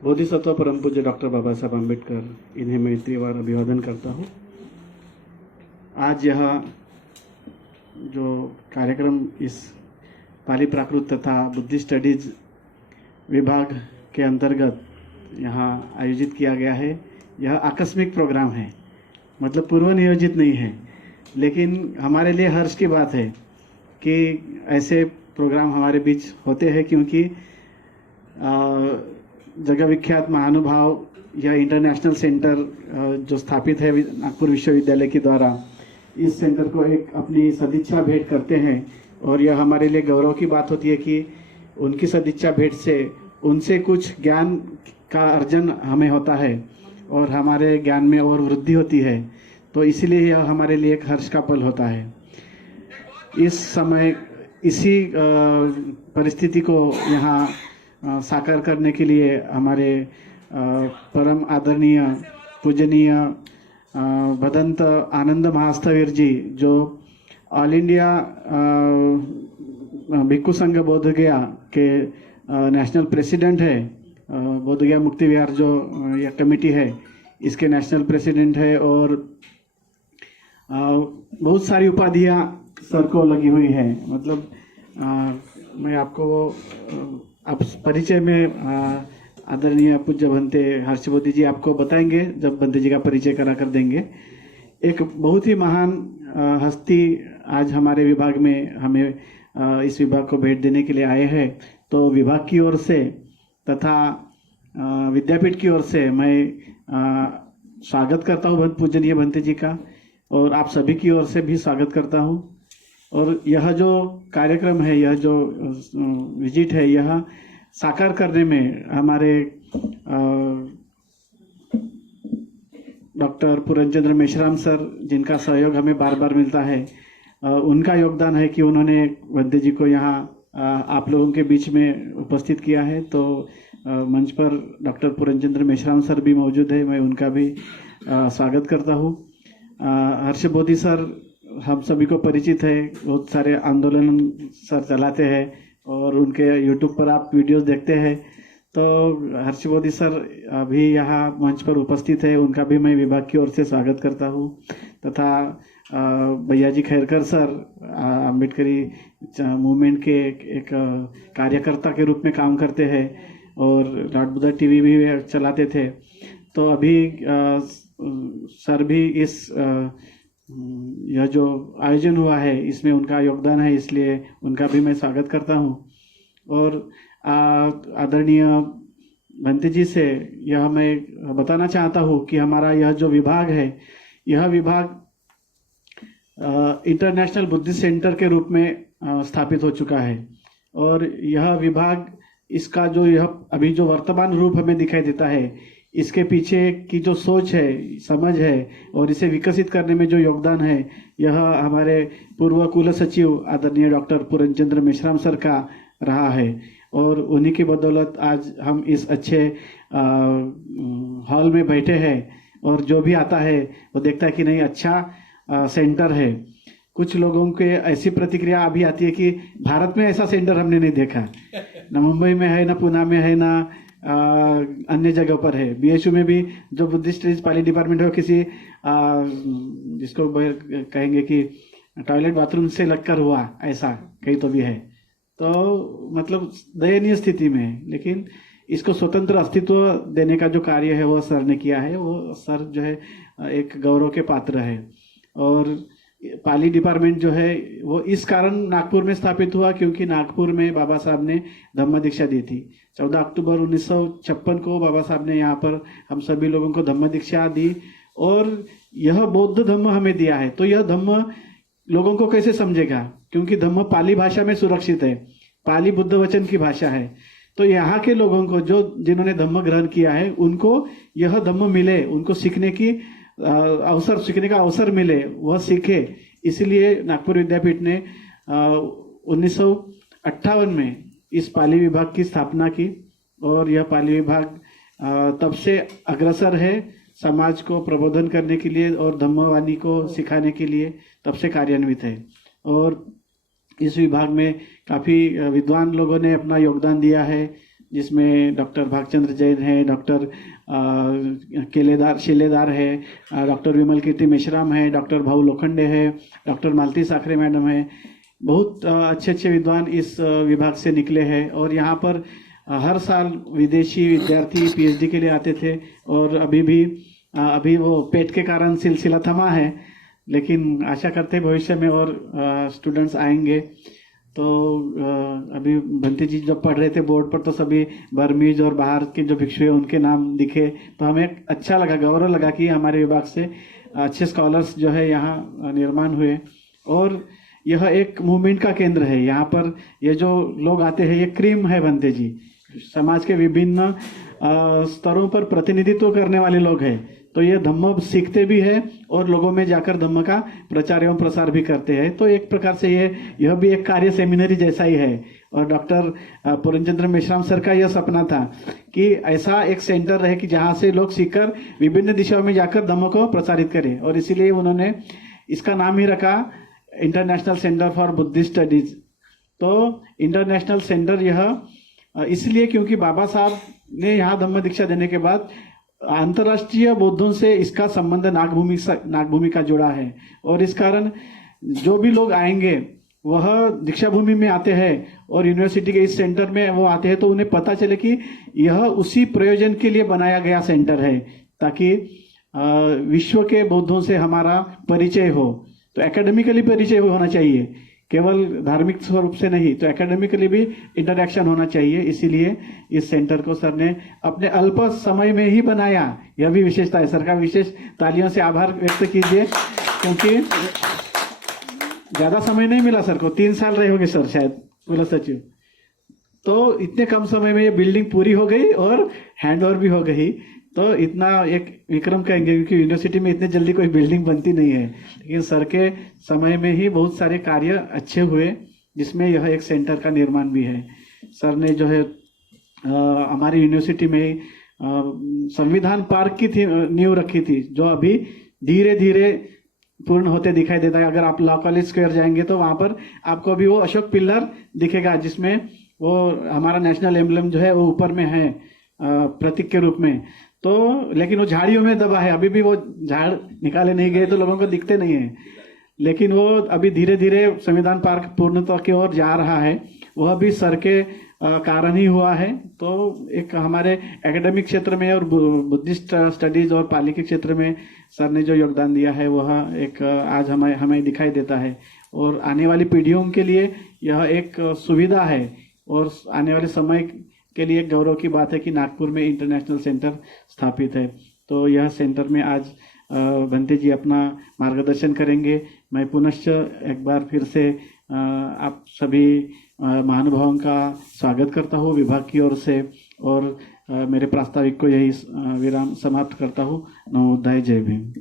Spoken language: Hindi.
बोधिसत्व परम पूज्य डॉक्टर बाबा साहब अम्बेडकर, इन्हें मैं इतनी बार अभिवादन करता हूँ। आज यह जो कार्यक्रम इस पाली प्राकृत तथा बुद्धि स्टडीज विभाग के अंतर्गत यहाँ आयोजित किया गया है, यह आकस्मिक प्रोग्राम है, मतलब पूर्व नियोजित नहीं है। लेकिन हमारे लिए हर्ष की बात है कि ऐसे प्रोग्राम हमारे बीच होते हैं, क्योंकि जगह विख्यात महानुभाव या इंटरनेशनल सेंटर जो स्थापित है नागपुर विश्वविद्यालय के द्वारा, इस सेंटर को एक अपनी सदिच्छा भेंट करते हैं। और यह हमारे लिए गौरव की बात होती है कि उनकी सदिच्छा भेंट से उनसे कुछ ज्ञान का अर्जन हमें होता है और हमारे ज्ञान में और वृद्धि होती है। तो इसलिए यह हमारे लिए एक हर्ष का पल होता है। इस समय इसी परिस्थिति को यहाँ साकार करने के लिए हमारे परम आदरणीय पूजनीय भदंत आनंद महास्थवीर जी, जो ऑल इंडिया भिक्खु संघ बोधगया के नेशनल प्रेसिडेंट है, बोधगया मुक्ति विहार जो यह कमेटी है इसके नेशनल प्रेसिडेंट है, और बहुत सारी उपाधियां सर को लगी हुई है। मतलब मैं आपको अब परिचय में आदरणीय पूज्य भंते हर्षबोधी जी आपको बताएंगे, जब भंते जी का परिचय करा कर देंगे। एक बहुत ही महान हस्ती आज हमारे विभाग में हमें इस विभाग को भेंट देने के लिए आए हैं। तो विभाग की ओर से तथा विद्यापीठ की ओर से मैं स्वागत करता हूँ पूजनीय भंते जी का, और आप सभी की ओर से भी स्वागत करता हूँ। और यह जो कार्यक्रम है, यह जो विजिट है, यह साकार करने में हमारे डॉक्टर पूरनचंद्र मेश्राम सर, जिनका सहयोग हमें बार बार मिलता है, उनका योगदान है कि उन्होंने भंते जी को यहाँ आप लोगों के बीच में उपस्थित किया है। तो मंच पर डॉक्टर पूरनचंद्र मेश्राम सर भी मौजूद है, मैं उनका भी स्वागत करता हूँ। हर्षबोधी सर हम सभी को परिचित है, बहुत सारे आंदोलन सर चलाते हैं और उनके यूट्यूब पर आप वीडियोस देखते हैं। तो हर्षबोधी सर अभी यहाँ मंच पर उपस्थित है, उनका भी मैं विभाग की ओर से स्वागत करता हूँ। तथा भैया जी खैरकर सर अम्बेडकरी मूवमेंट के एक कार्यकर्ता के रूप में काम करते हैं और लॉर्ड बुद्धा टीवी भी चलाते थे। तो अभी सर भी इस यह जो आयोजन हुआ है इसमें उनका योगदान है, इसलिए उनका भी मैं स्वागत करता हूँ। और आदरणीय भंते जी से यह मैं बताना चाहता हूँ कि हमारा यह जो विभाग है, यह विभाग इंटरनेशनल बुद्धिस्ट सेंटर के रूप में स्थापित हो चुका है। और यह विभाग, इसका जो यह अभी जो वर्तमान रूप हमें दिखाई देता है, इसके पीछे की जो सोच है, समझ है, और इसे विकसित करने में जो योगदान है, यह हमारे पूर्व कुल सचिव आदरणीय डॉक्टर पूरनचंद्र मेश्राम सर का रहा है। और उन्हीं की बदौलत आज हम इस अच्छे हॉल में बैठे हैं, और जो भी आता है वो देखता है कि नहीं, अच्छा सेंटर है। कुछ लोगों के ऐसी प्रतिक्रिया अभी आती है कि भारत में ऐसा सेंटर हमने नहीं देखा, ना मुंबई में है, ना पुणे में है, ना अन्य जगह पर है। बीएचयू में भी जो बुद्धिस्ट स्टडीज पाली डिपार्टमेंट है, किसी जिसको कहेंगे कि टॉयलेट बाथरूम से लगकर हुआ, ऐसा कहीं तो भी है। तो मतलब दयनीय स्थिति में है, लेकिन इसको स्वतंत्र अस्तित्व देने का जो कार्य है वो सर ने किया है। वो सर जो है एक गौरव के पात्र है। और पाली डिपार्टमेंट जो है वो इस कारण नागपुर में स्थापित हुआ क्योंकि नागपुर में बाबा साहब ने धम्म दीक्षा दी थी। 14 अक्टूबर 1956 को बाबा साहब ने यहाँ पर हम सभी लोगों को धम्म दीक्षा दी, और यह बौद्ध धम्म हमें दिया है। तो यह धम्म लोगों को कैसे समझेगा, क्योंकि धम्म पाली भाषा में सुरक्षित है, पाली बुद्ध वचन की भाषा है। तो यहाँ के लोगों को जिन्होंने धम्म ग्रहण किया है, उनको यह धम्म मिले, उनको सीखने का अवसर मिले, वह सीखे। इसलिए नागपुर विद्यापीठ ने 1958 में इस पाली विभाग की स्थापना की, और यह पाली विभाग तब से अग्रसर है समाज को प्रबोधन करने के लिए और धम्मवाणी को सिखाने के लिए, तब से कार्यान्वित है। और इस विभाग में काफ़ी विद्वान लोगों ने अपना योगदान दिया है। जिसमें डॉक्टर भागचंद्र जैन है, डॉक्टर शिलेदार है, डॉक्टर विमल कीर्ति मेश्राम है, डॉक्टर भाऊ लोखंडे है, डॉक्टर मालती साखरे मैडम है। बहुत अच्छे अच्छे विद्वान इस विभाग से निकले हैं और यहाँ पर हर साल विदेशी विद्यार्थी पीएचडी के लिए आते थे और अभी वो पेट के कारण सिलसिला थमा है, लेकिन आशा करते भविष्य में और स्टूडेंट्स आएंगे। तो अभी भंती जी जब पढ़ रहे थे बोर्ड पर तो सभी बर्मीज और बाहर के जो भिक्षु हैं उनके नाम दिखे, तो हमें अच्छा लगा, गौरव लगा कि हमारे विभाग से अच्छे स्कॉलर्स जो है यहाँ निर्माण हुए। और यह एक मूवमेंट का केंद्र है। यहाँ पर ये जो लोग आते हैं ये क्रीम है भंते जी, समाज के विभिन्न स्तरों पर प्रतिनिधित्व करने वाले लोग हैं। तो ये धम्म सीखते भी है और लोगों में जाकर धम्म का प्रचार एवं प्रसार भी करते हैं। तो एक प्रकार से यह भी एक कार्य सेमिनरी जैसा ही है। और डॉक्टर पूर्णचंद्र मेश्राम सर का यह सपना था कि ऐसा एक सेंटर रहे कि जहाँ से लोग सीखकर विभिन्न दिशाओं में जाकर धम्म को प्रसारित करें, और इसीलिए उन्होंने इसका नाम ही रखा international centre for Buddhist studies. तो इंटरनेशनल सेंटर यह इसलिए क्योंकि बाबा साहब ने यहाँ धम्म दीक्षा देने के बाद अंतर्राष्ट्रीय बौद्धों से इसका संबंध नागभूमि का जुड़ा है। और इस कारण जो भी लोग आएंगे वह दीक्षा भूमि में आते हैं और यूनिवर्सिटी के इस सेंटर में वो आते हैं, तो उन्हें पता चले कि यह उसी प्रयोजन के लिए बनाया गया सेंटर है, ताकि विश्व के बौद्धों से हमारा परिचय हो। तो एकेडमिकली परिचय होना चाहिए, केवल धार्मिक स्वरूप से नहीं, तो एकेडमिकली भी इंटरेक्शन होना चाहिए। इसीलिए इस सेंटर को सर ने अपने अल्प समय में ही बनाया, यह भी विशेषता है। सर का विशेष तालियों से आभार व्यक्त कीजिए, क्योंकि ज्यादा समय नहीं मिला सर को, 3 साल रहे होंगे सर शायद बोला सचिव। तो इतने कम समय में ये बिल्डिंग पूरी हो गई और हैंड ओवर भी हो गई। तो इतना एक विक्रम कहेंगे, क्योंकि यूनिवर्सिटी में इतने जल्दी कोई बिल्डिंग बनती नहीं है, लेकिन सर के समय में ही बहुत सारे कार्य अच्छे हुए, जिसमें यह एक सेंटर का निर्माण भी है। सर ने जो है हमारी यूनिवर्सिटी में संविधान पार्क की नींव रखी थी, जो अभी धीरे धीरे पूर्ण होते दिखाई देता है। अगर आप लॉ कॉलेज स्क्वायर जाएंगे तो वहां पर आपको अभी वो अशोक पिल्लर दिखेगा, जिसमें वो हमारा नेशनल एम्बलम जो है वो ऊपर में है प्रतीक के रूप में। तो लेकिन वो झाड़ियों में दबा है, अभी भी वो झाड़ निकाले नहीं गए तो लोगों को दिखते नहीं है, लेकिन वो अभी धीरे धीरे संविधान पार्क पूर्णता की ओर जा रहा है। वह भी सर के कारण ही हुआ है। तो एक हमारे एकेडमिक क्षेत्र में और बुद्धिस्ट स्टडीज और पाली के क्षेत्र में सर ने जो योगदान दिया है वह एक आज हमें दिखाई देता है, और आने वाली पीढ़ियों के लिए यह एक सुविधा है। और आने वाले समय के लिए गौरव की बात है कि नागपुर में इंटरनेशनल सेंटर स्थापित है। तो यह सेंटर में आज भंते जी अपना मार्गदर्शन करेंगे। मैं पुनश्च एक बार फिर से आप सभी महानुभावों का स्वागत करता हूँ विभाग की ओर से, और मेरे प्रास्ताविक को यही विराम समाप्त करता हूँ। नमो बुद्धाय, जय भीम।